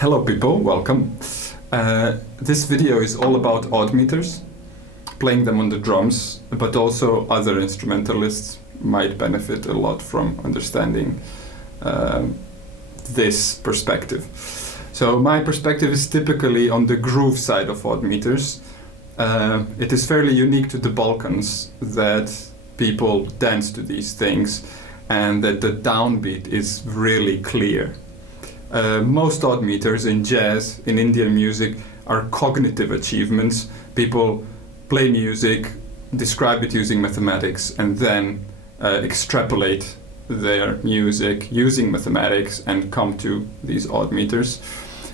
Hello people, welcome. This video is all about odd meters, playing them on the drums, but also other instrumentalists might benefit a lot from understanding this perspective. So my perspective is typically on the groove side of odd meters. It is fairly unique to the Balkans that people dance to these things and that the downbeat is really clear. Most odd meters in jazz, in Indian music, are cognitive achievements. People play music, describe it using mathematics, and then extrapolate their music using mathematics and come to these odd meters.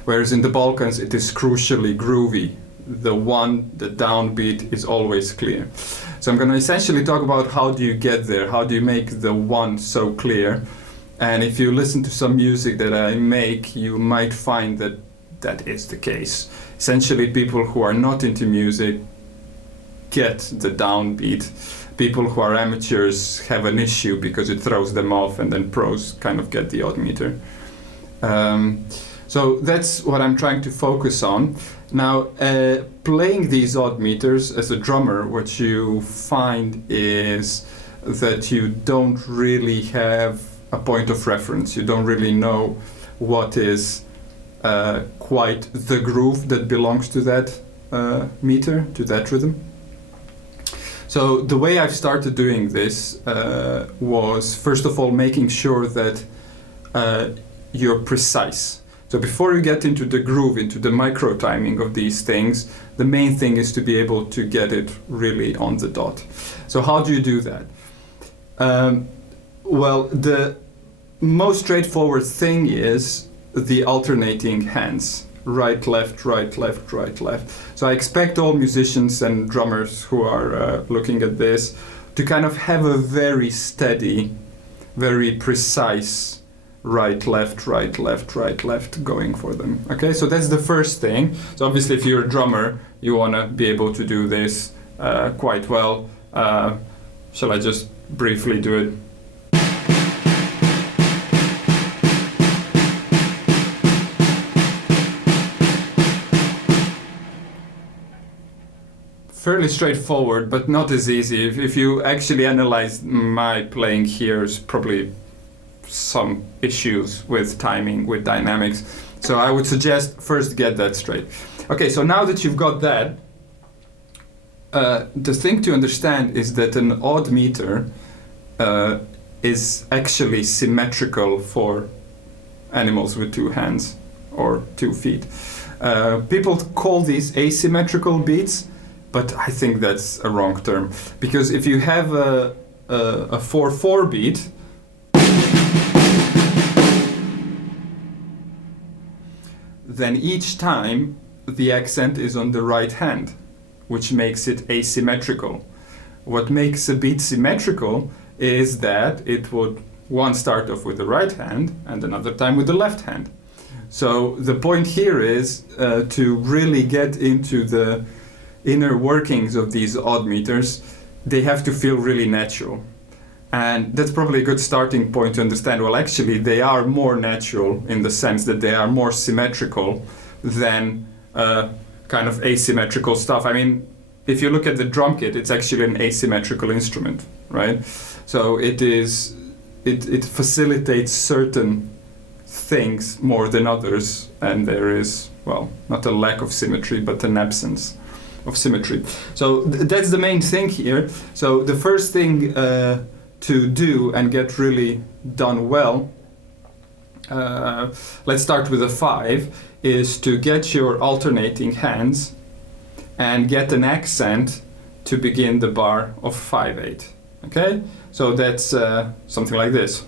Whereas in the Balkans, it is crucially groovy. The downbeat is always clear. So I'm going to essentially talk about how do you get there, how do you make the one so clear. And if you listen to some music that I make, you might find that that is the case. Essentially, people who are not into music get the downbeat. People who are amateurs have an issue because it throws them off, and then pros kind of get the odd meter. So that's what I'm trying to focus on. Now, playing these odd meters as a drummer, what you find is that you don't really have a point of reference. You don't really know what is quite the groove that belongs to that meter, to that rhythm. So the way I've started doing this was, first of all, making sure that you're precise. So before you get into the groove, into the micro timing of these things, the main thing is to be able to get it really on the dot. So how do you do that? Well, the most straightforward thing is the alternating hands. Right, left, right, left, right, left. So I expect all musicians and drummers who are looking at this to kind of have a very steady, very precise right, left, right, left, right, left going for them. Okay, so that's the first thing. So obviously if you're a drummer, you want to be able to do this quite well. Shall I just briefly do it? Fairly straightforward, but not as easy. If you actually analyze my playing here, there's probably some issues with timing, with dynamics. So I would suggest first get that straight. Okay, so now that you've got that, the thing to understand is that an odd meter is actually symmetrical for animals with two hands or 2 feet. People call these asymmetrical beats, but I think that's a wrong term, because if you have a 4/4 beat, then each time the accent is on the right hand, which makes it asymmetrical. What makes a beat symmetrical is that it would one start off with the right hand and another time with the left hand. So the point here is to really get into the inner workings of these odd meters. They have to feel really natural. And that's probably a good starting point to understand, well, actually, they are more natural in the sense that they are more symmetrical than kind of asymmetrical stuff. I mean, if you look at the drum kit, it's actually an asymmetrical instrument, right? So it facilitates certain things more than others, and there is, well, not a lack of symmetry, but an absence of symmetry. So that's the main thing here. So the first thing to do and get really done well, let's start with a 5, is to get your alternating hands and get an accent to begin the bar of 5/8. Okay, so that's something like this.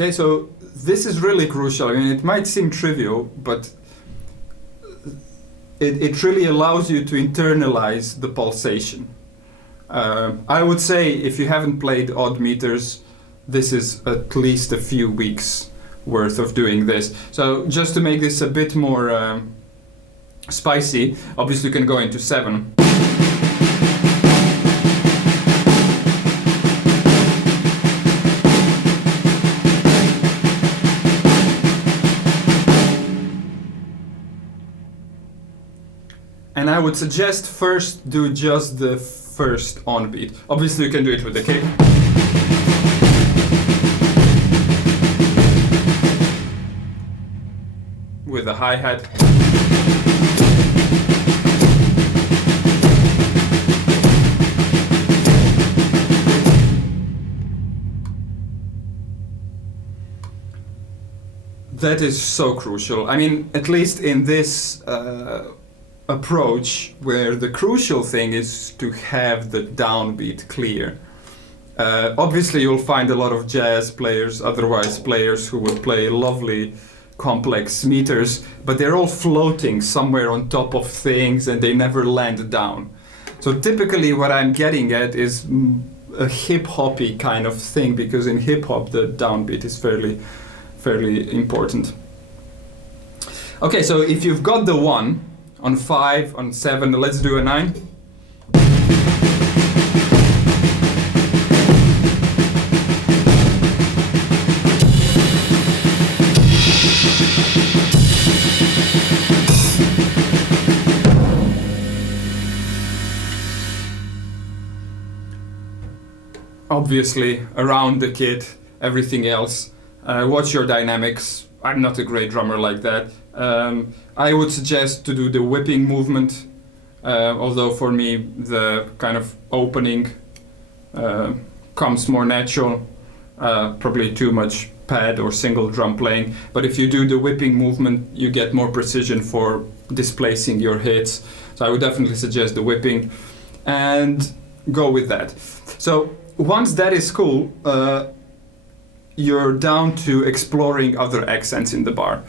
Okay, so this is really crucial. I mean, it might seem trivial, but it really allows you to internalize the pulsation. I would say if you haven't played odd meters, this is at least a few weeks worth of doing this. So just to make this a bit more spicy, obviously you can go into 7. And I would suggest first do just the first on beat. Obviously you can do it with the kick. With the hi-hat. That is so crucial. I mean, at least in this approach, where the crucial thing is to have the downbeat clear. Obviously you'll find a lot of jazz players, otherwise players who will play lovely complex meters, but they're all floating somewhere on top of things and they never land down. So typically what I'm getting at is a hip-hoppy kind of thing, because in hip-hop the downbeat is fairly important. Okay, so if you've got the 1 on 5, on 7, let's do a 9. Obviously, around the kit, everything else. Watch your dynamics. I'm not a great drummer like that. I would suggest to do the whipping movement, although for me the kind of opening comes more natural. Probably too much pad or single drum playing. But if you do the whipping movement, you get more precision for displacing your hits. So I would definitely suggest the whipping and go with that. So once that is cool, you're down to exploring other accents in the bar.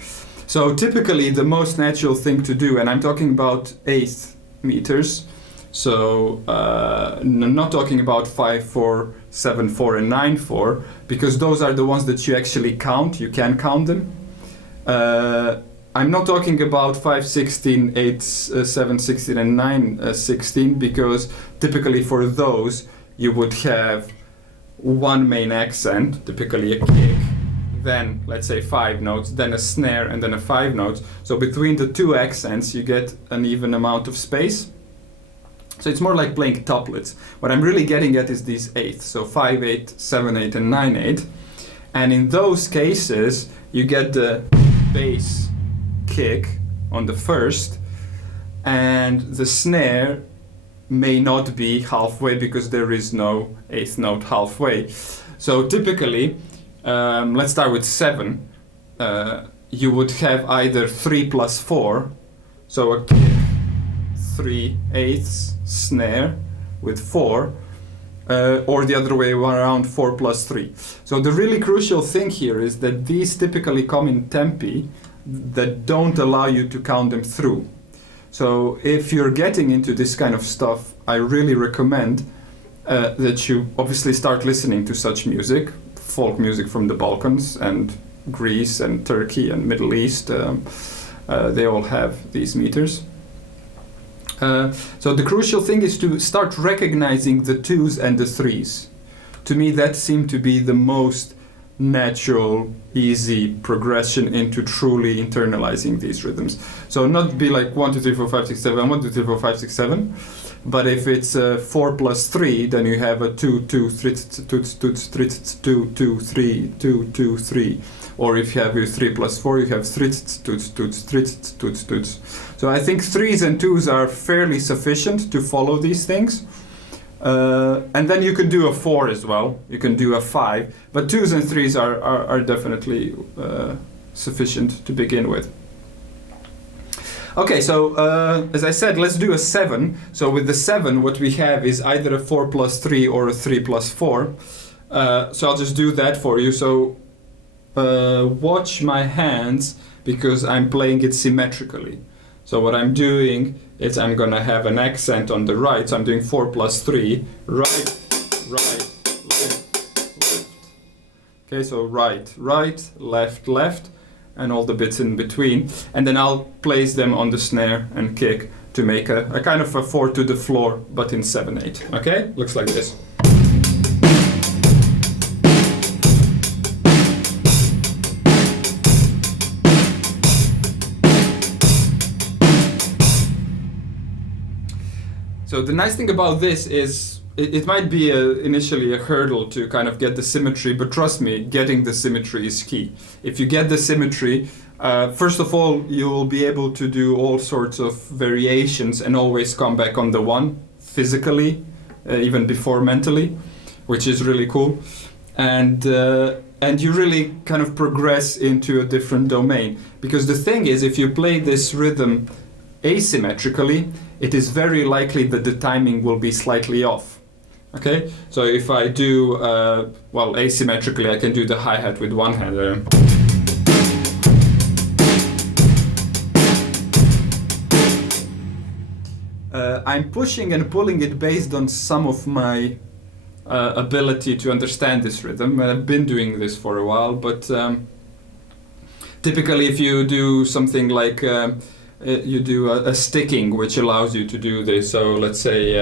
So typically the most natural thing to do, and I'm talking about 8th meters, so I'm not talking about 5/4, 7/4 and 9/4, because those are the ones that you actually count, you can count them. I'm not talking about 5/16, 8/7/16 and 9/16, because typically for those you would have one main accent, typically a kick, then let's say 5 notes, then a snare and then a 5 notes. So between the 2 accents you get an even amount of space. So it's more like playing tuplets. What I'm really getting at is these 8ths, so 5/8, 7/8 and 9/8. And in those cases you get the bass kick on the first, and the snare may not be halfway because there is no 8th note halfway. So typically, let's start with 7. You would have either 3 + 4, so a kick, 3/8 snare with 4, or the other way around, 4 + 3. So the really crucial thing here is that these typically come in tempi that don't allow you to count them through. So if you're getting into this kind of stuff, I really recommend that you obviously start listening to such music, folk music from the Balkans and Greece and Turkey and Middle East. They all have these meters. So the crucial thing is to start recognizing the 2s and the 3s. To me, that seemed to be the most natural, easy progression into truly internalizing these rhythms. So not be like 1, 2, 3, 4, 5, 6, 7, 1, 2, 3, 4, 5, 6, 7. But if it's 4 + 3, then you have a 2, 2, 3, 2, 2, 2, 3, 2, 2, 3. Or if you have your 3 + 4, you have 3, 2, 2, 3, 2, 2. So I think 3s and 2s are fairly sufficient to follow these things. And then you can do a 4 as well, you can do a 5, but 2s and 3s are definitely sufficient to begin with. Okay, so as I said, let's do a 7. So with the 7, what we have is either a 4 + 3 or a 3 + 4. So I'll just do that for you. So watch my hands, because I'm playing it symmetrically. So what I'm doing is I'm gonna have an accent on the right, so I'm doing 4 + 3, right, right, left, left. Okay, so right, right, left, left, and all the bits in between, and then I'll place them on the snare and kick to make a kind of a 4 to the floor, but in 7/8. Okay, looks like this. So the nice thing about this is it might be initially a hurdle to kind of get the symmetry, but trust me, getting the symmetry is key. If you get the symmetry, first of all, you will be able to do all sorts of variations and always come back on the one physically, even before mentally, which is really cool. And you really kind of progress into a different domain. Because the thing is, if you play this rhythm asymmetrically, it is very likely that the timing will be slightly off. Okay, so if I do, well, asymmetrically, I can do the hi-hat with one hand. I'm pushing and pulling it based on some of my ability to understand this rhythm. I've been doing this for a while, but typically if you do something like you do a sticking, which allows you to do this. So let's say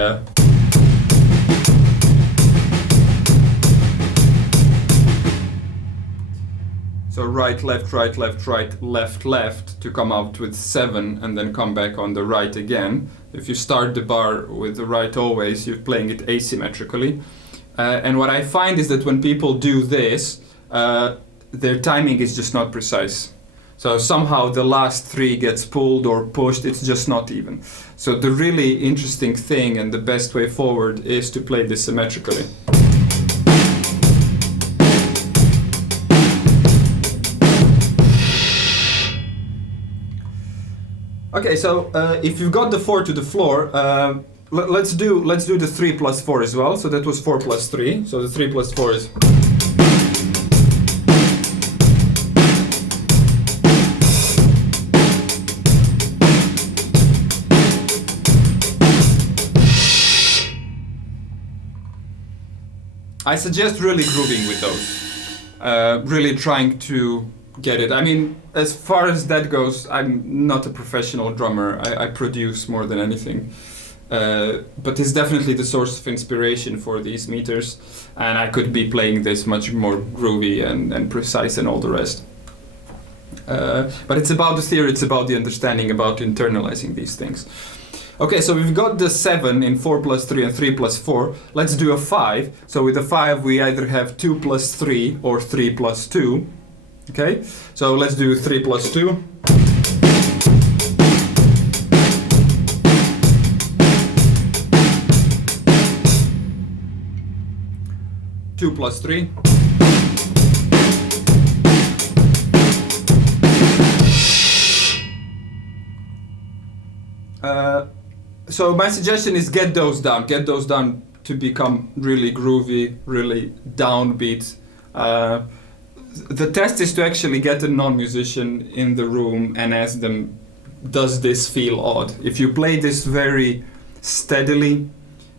so right, left, right, left, right, left, left to come out with 7 and then come back on the right again. If you start the bar with the right always, you're playing it asymmetrically. And what I find is that when people do this, their timing is just not precise. So somehow the last 3 gets pulled or pushed, it's just not even. So the really interesting thing and the best way forward is to play this symmetrically. Okay, so if you've got the 4 to the floor, let's do the 3 plus 4 as well. So that was 4 plus 3. So the 3 plus 4 is. I suggest really grooving with those, really trying to get it. I mean, as far as that goes, I'm not a professional drummer. I produce more than anything. But it's definitely the source of inspiration for these meters, and I could be playing this much more groovy and precise and all the rest. But it's about the theory, it's about the understanding, about internalizing these things. Okay, so we've got the 7 in 4 plus 3 and 3 plus 4. Let's do a 5. So with a 5 we either have 2 plus 3 or 3 plus 2. Okay, so let's do 3 plus 2. Two plus 3. So my suggestion is get those down to become really groovy, really downbeat. The test is to actually get a non-musician in the room and ask them, does this feel odd? If you play this very steadily,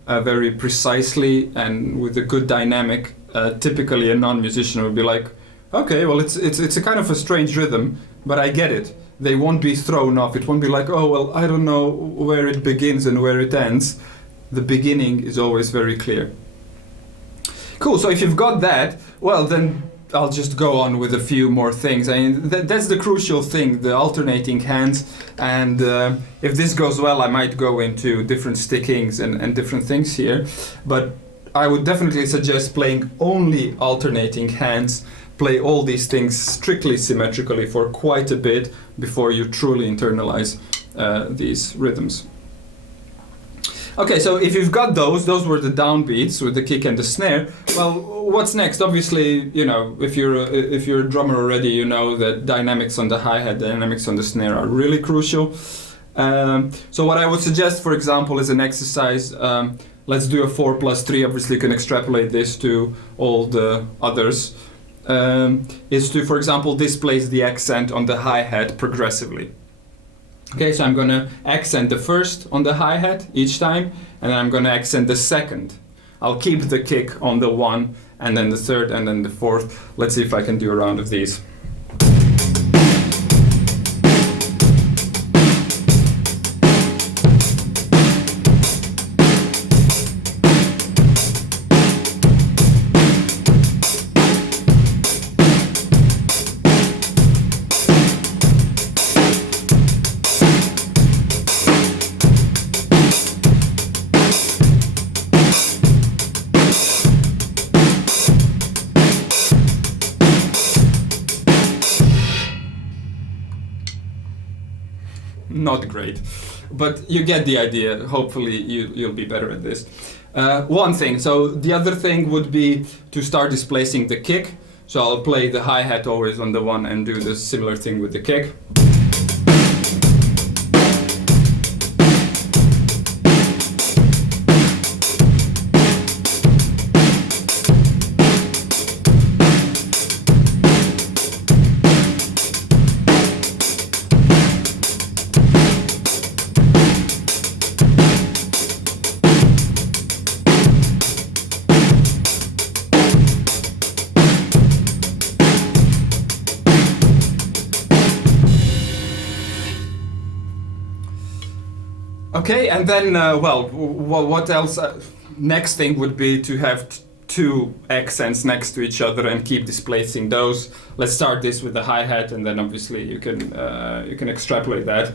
very precisely, and with a good dynamic, typically a non-musician would be like, okay, well it's a kind of a strange rhythm, but I get it. They won't be thrown off. It won't be like, oh, well, I don't know where it begins and where it ends. The beginning is always very clear. Cool, so if you've got that, well, then I'll just go on with a few more things. I mean, that's the crucial thing, the alternating hands. And if this goes well, I might go into different stickings and different things here. But I would definitely suggest playing only alternating hands. Play all these things strictly symmetrically for quite a bit before you truly internalize these rhythms. Okay, so if you've got those were the downbeats with the kick and the snare. Well, what's next? Obviously, you know, if you're a drummer already, you know that dynamics on the hi-hat, dynamics on the snare are really crucial. So what I would suggest, for example, is an exercise. Let's do a 4 plus 3. Obviously, you can extrapolate this to all the others. Is to, for example, displace the accent on the hi-hat progressively. Okay, so I'm going to accent the first on the hi-hat each time, and then I'm going to accent the second. I'll keep the kick on the 1, and then the third, and then the fourth. Let's see if I can do a round of these. not great, but you get the idea. Hopefully you'll be better at this. One thing, so the other thing would be to start displacing the kick. So I'll play the hi-hat always on the one and do the similar thing with the kick. Okay, and then, what else? Next thing would be to have two accents next to each other and keep displacing those. Let's start this with the hi-hat, and then obviously you can extrapolate that.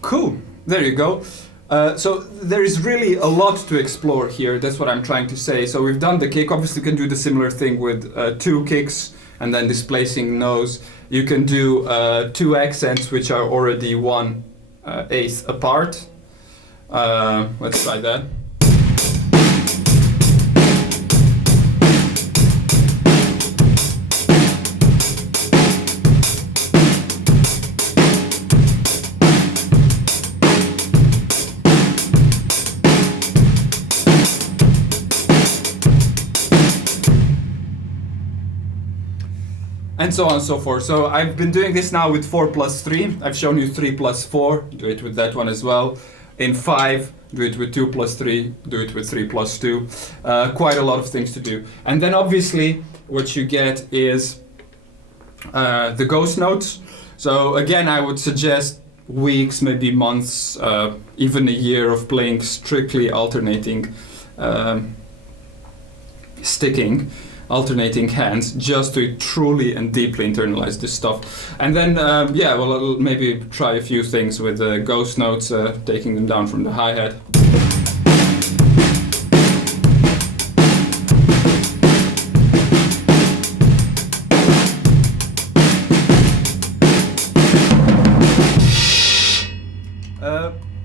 Cool, there you go. So there is really a lot to explore here, that's what I'm trying to say. So we've done the kick, obviously you can do the similar thing with two kicks and then displacing nose. You can do two accents which are already 1/8 apart. Let's try that. And so on and so forth. So I've been doing this now with 4+3. I've shown you 3+4. Do it with that one as well. In 5, do it with 2+3. Do it with 3+2. Quite a lot of things to do. And then obviously what you get is the ghost notes. So again, I would suggest weeks, maybe months, even a year of playing strictly alternating sticking. Alternating hands, just to truly and deeply internalize this stuff. And then, I'll maybe try a few things with ghost notes, taking them down from the hi-hat.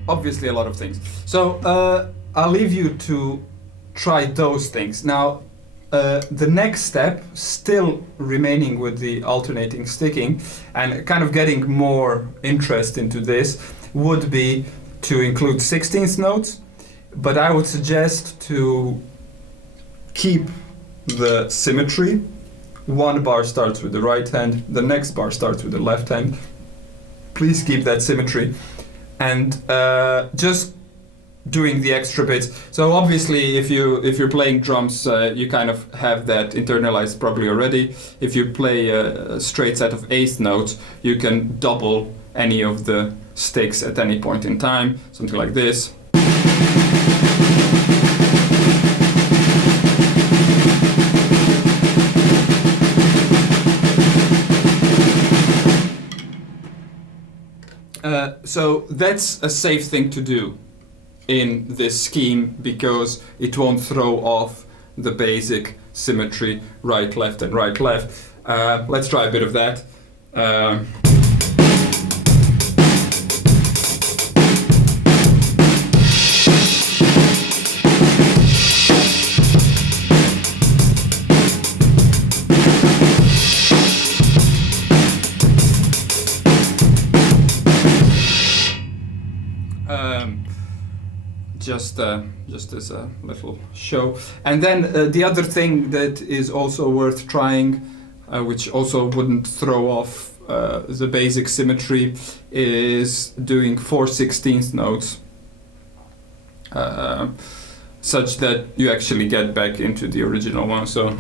Obviously a lot of things. So I'll leave you to try those things. Now, the next step, still remaining with the alternating sticking and kind of getting more interest into this, would be to include 16th notes, but I would suggest to keep the symmetry. One bar starts with the right hand, the next bar starts with the left hand. Please keep that symmetry, and just doing the extra bits. So obviously if you're playing drums, you kind of have that internalized probably already. If you play a straight set of eighth notes, you can double any of the sticks at any point in time, something like this. So that's a safe thing to do in this scheme, because it won't throw off the basic symmetry, right, left, and right, left. Let's try a bit of that. Just as a little show. And then the other thing that is also worth trying, which also wouldn't throw off the basic symmetry, is doing 4/16 notes, such that you actually get back into the original one. So.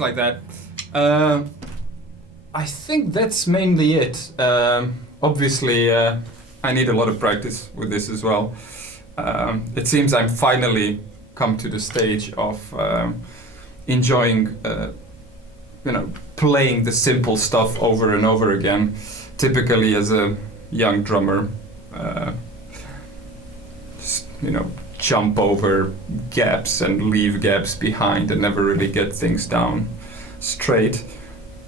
things like that. I think that's mainly it. Obviously, I need a lot of practice with this as well. It seems I'm finally come to the stage of enjoying, playing the simple stuff over and over again. Typically, as a young drummer, jump over gaps and leave gaps behind and never really get things down straight.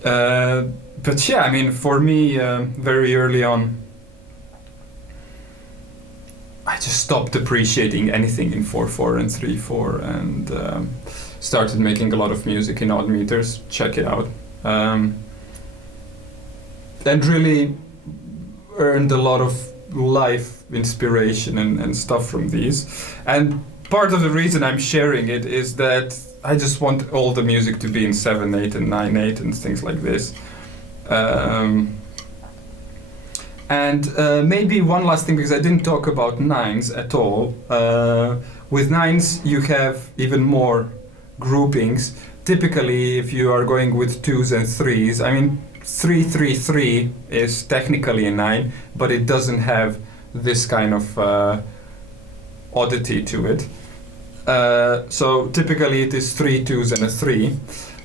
But yeah, I mean, for me, very early on, I just stopped appreciating anything in 4/4 and 3/4 and started making a lot of music in odd meters. Check it out. And really earned a lot of life inspiration and stuff from these. And part of the reason I'm sharing it is that I just want all the music to be in 7/8 and 9/8 and things like this. Maybe one last thing, because I didn't talk about nines at all. With nines, you have even more groupings. Typically, if you are going with 2s and 3s, I mean, 3/3/3 is technically a 9, but it doesn't have this kind of oddity to it. So typically it is 3 2s and a 3.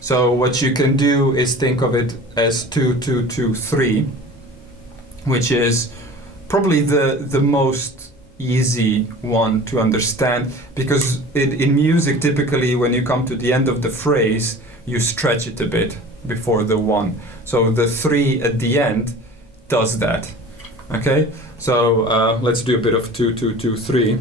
So what you can do is think of it as 2 2 2 3, which is probably the most easy one to understand, because in music, typically when you come to the end of the phrase, you stretch it a bit before the 1. So the 3 at the end does that. Okay, so let's do a bit of 2 2 2 3.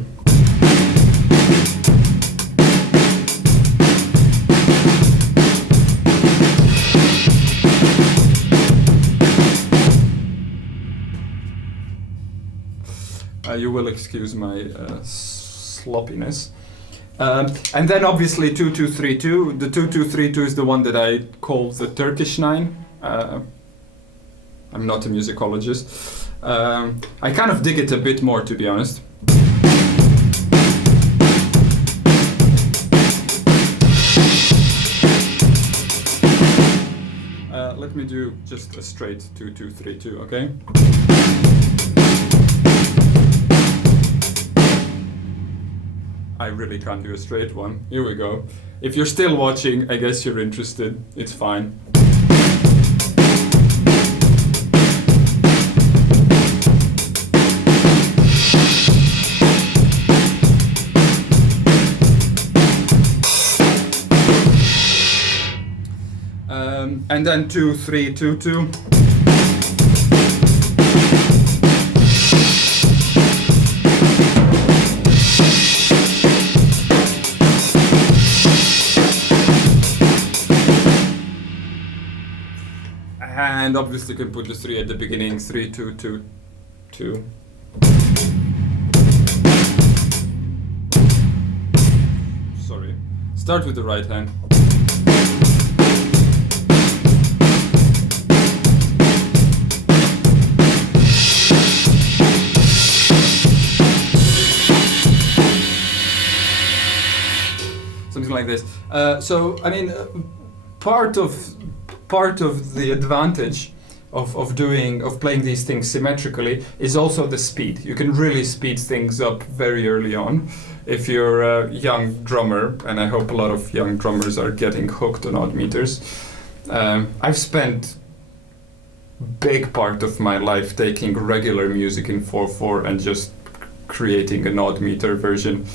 You will excuse my sloppiness. And then obviously 2 2 3 2. The 2 2 3 2 is the one that I call the Turkish 9. I'm not a musicologist. I kind of dig it a bit more, to be honest. Let me do just a straight 2 2 3 2, okay? I really can't do a straight one. Here we go. If you're still watching, I guess you're interested. It's fine. And then 2 3 2 2. And obviously you can put the 3 at the beginning, 3 2 2 2. Sorry. Start with the right hand. Something like this. So I mean, part of the advantage of playing these things symmetrically is also the speed. You can really speed things up very early on if you're a young drummer, and I hope a lot of young drummers are getting hooked on odd meters. I've spent big part of my life taking regular music in 4/4 and just creating an odd meter version,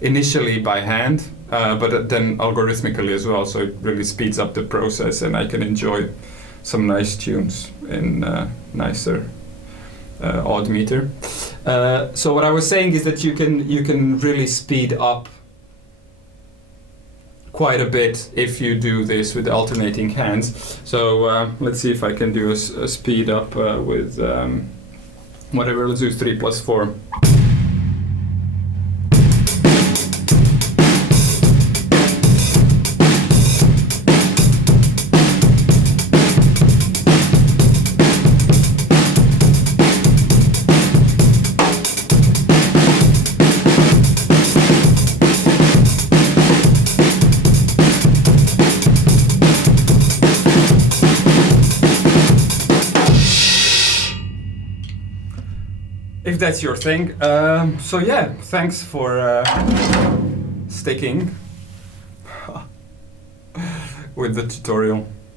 initially by hand, but then algorithmically as well, so it really speeds up the process and I can enjoy some nice tunes in nicer odd meter. So what I was saying is that you can really speed up quite a bit if you do this with alternating hands. So let's see if I can do a speed up with whatever. Let's do 3 + 4. if that's your thing. So yeah, thanks for sticking with the tutorial.